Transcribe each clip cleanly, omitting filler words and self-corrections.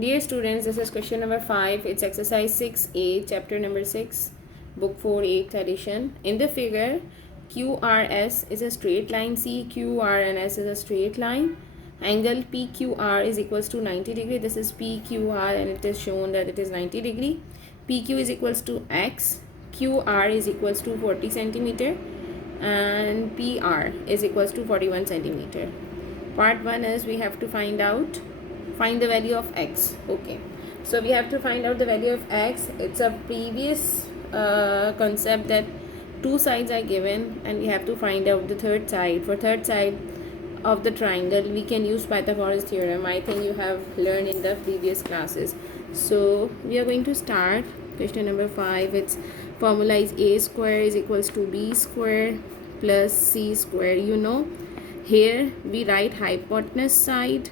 Dear students, this is question number 5. It's exercise 6A, chapter number 6, book 4, 8th edition. In the figure, QRS is a straight line, CQR and S is a straight line. Angle PQR is equals to 90 degree. This is PQR and it is shown that it is 90 degree. PQ is equals to X. QR is equals to 40 centimeter and PR is equals to 41 centimeter. Part 1 is we have to find the value of X. Okay, so we have to find out the value of X. It's a previous concept that two sides are given and we have to find out the third side. For third side of the triangle we can use Pythagoras theorem. I think you have learned in the previous classes. So we are going to start question number 5. Its formula is a square is equals to b square plus c square. You know, here we write hypotenuse side,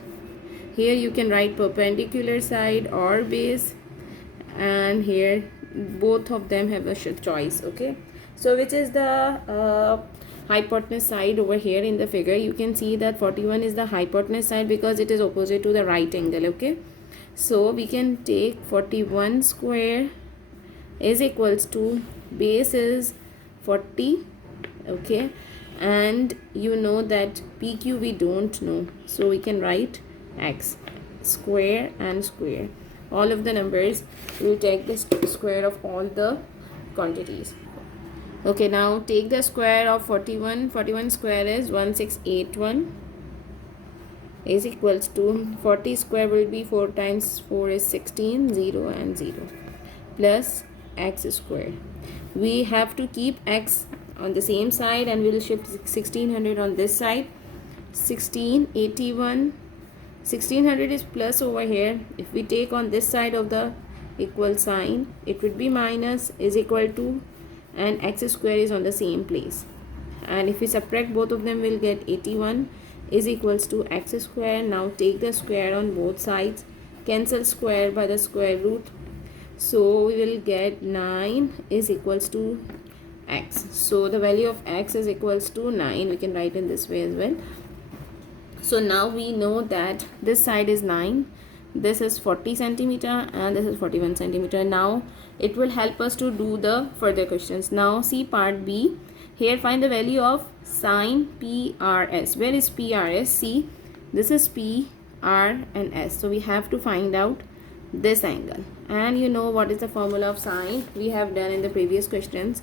here you can write perpendicular side or base, and here both of them have a choice. Okay, so which is the hypotenuse side over here in the figure? You can see that 41 is the hypotenuse side because it is opposite to the right angle. Okay, so we can take 41 square is equals to base is 40. Okay, and you know that PQ we don't know, so we can write X square and square. All of the numbers will take the square of all the quantities. Okay, now take the square of 41. 41 square is 1681 is equals to 40 square will be 4 times 4 is 16, 0 and 0 plus X square. We have to keep X on the same side and we will shift 1600 on this side. 1681, 1600 is plus over here. If we take on this side of the equal sign, it would be minus is equal to, and X square is on the same place. And if we subtract both of them, we'll get 81 is equals to X square. Now take the square on both sides, cancel square by the square root. So we will get 9 is equals to X. So the value of X is equals to 9. We can write in this way as well. So now we know that this side is 9, this is 40 centimeter and this is 41 centimeter. Now it will help us to do the further questions. Now see part B. Here find the value of sine PRS. Where is PRS? See, this is P, R and S. So we have to find out this angle. And you know what is the formula of sine? We have done in the previous questions.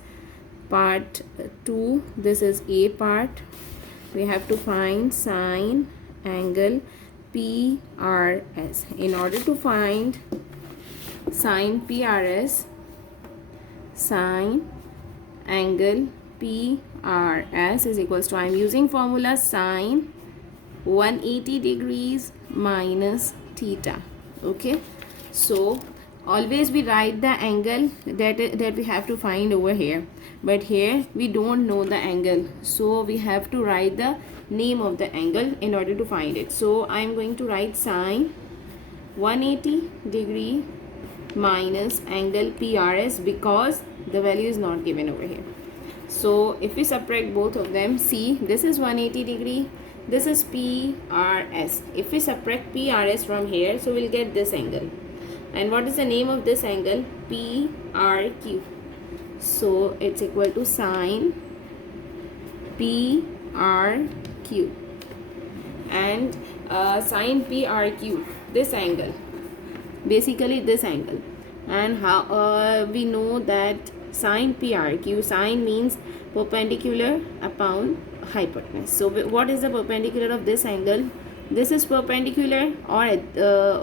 Part 2, this is A part. We have to find sine angle PRS. In order to find sine PRS, sine angle PRS is equals to, I am using formula sine 180 degrees minus theta. Okay, so always we write the angle that we have to find over here, but here we don't know the angle, so we have to write the name of the angle in order to find it. So I am going to write sine 180 degree minus angle PRS because the value is not given over here. So if we subtract both of them, see, this is 180 degree, this is PRS. If we subtract PRS from here, so we'll get this angle. And what is the name of this angle? PRQ. So it's equal to sine PRQ. And sine PRQ, this angle, basically this angle. And how we know that sine PRQ, sine means perpendicular upon hypotenuse. So what is the perpendicular of this angle? This is perpendicular or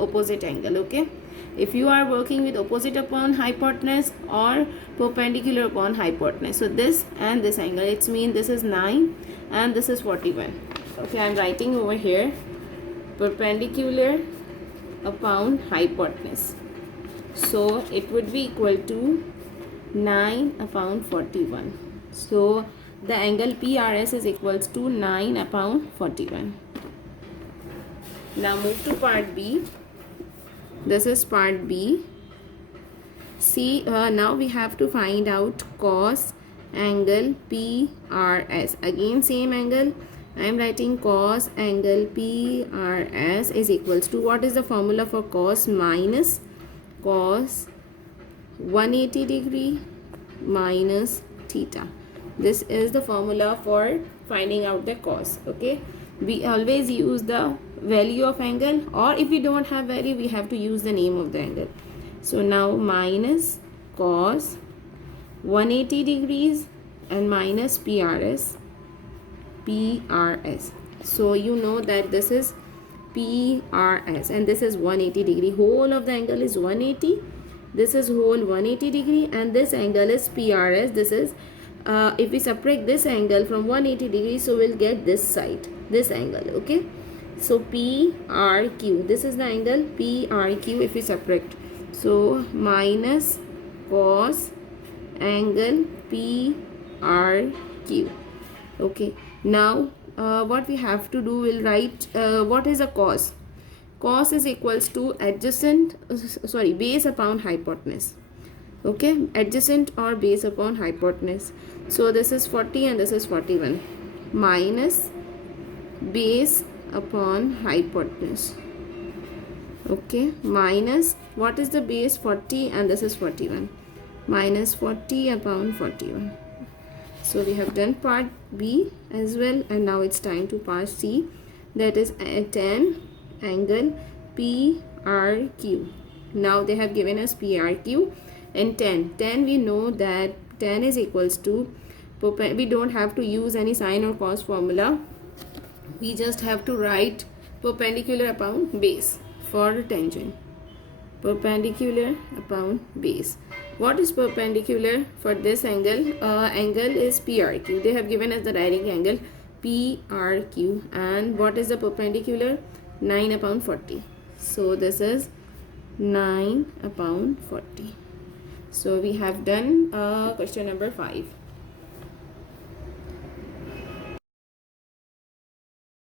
opposite angle. Okay, if you are working with opposite upon hypotenuse or perpendicular upon hypotenuse, so this and this angle, it's mean this is 9 and this is 41. Okay, I'm writing over here perpendicular upon hypotenuse, so it would be equal to 9 upon 41. So the angle PRS is equals to 9 upon 41. Now move to part B. This is part B. See, now we have to find out cos angle PRS. Again same angle I am writing cos angle PRS is equals to, what is the formula for cos? Minus cos 180 degree minus theta. This is the formula for finding out the cos. Okay, we always use the value of angle, or if we don't have value, we have to use the name of the angle. So now minus cos 180 degrees and minus PRS. So you know that this is PRS and this is 180 degree. Whole of the angle is 180. This is whole 180 degree and this angle is PRS. This is if we separate this angle from 180 degrees, so we'll get this side, this angle. Okay, so PRQ, this is the angle PRQ if we separate. So minus cos angle PRQ. Okay, now what we have to do, we'll write what is a cos. Cos is equals to base upon hypotenuse. Okay, adjacent or base upon hypotenuse. So this is 40 and this is 41 minus base upon hypotenuse. Okay, minus, what is the base? 40 and this is 41, minus 40 upon 41. So we have done part B as well, and now it's time to part C, that is tan angle PRQ. Now they have given us PRQ and tan we know that tan is equals to, we don't have to use any sine or cos formula, we just have to write perpendicular upon base for tangent. Perpendicular upon base. What is perpendicular for this angle? Angle is PRQ. They have given us the direct angle PRQ, and what is the perpendicular? 9 upon 40. So this is 9 upon 40. So we have done question number 5.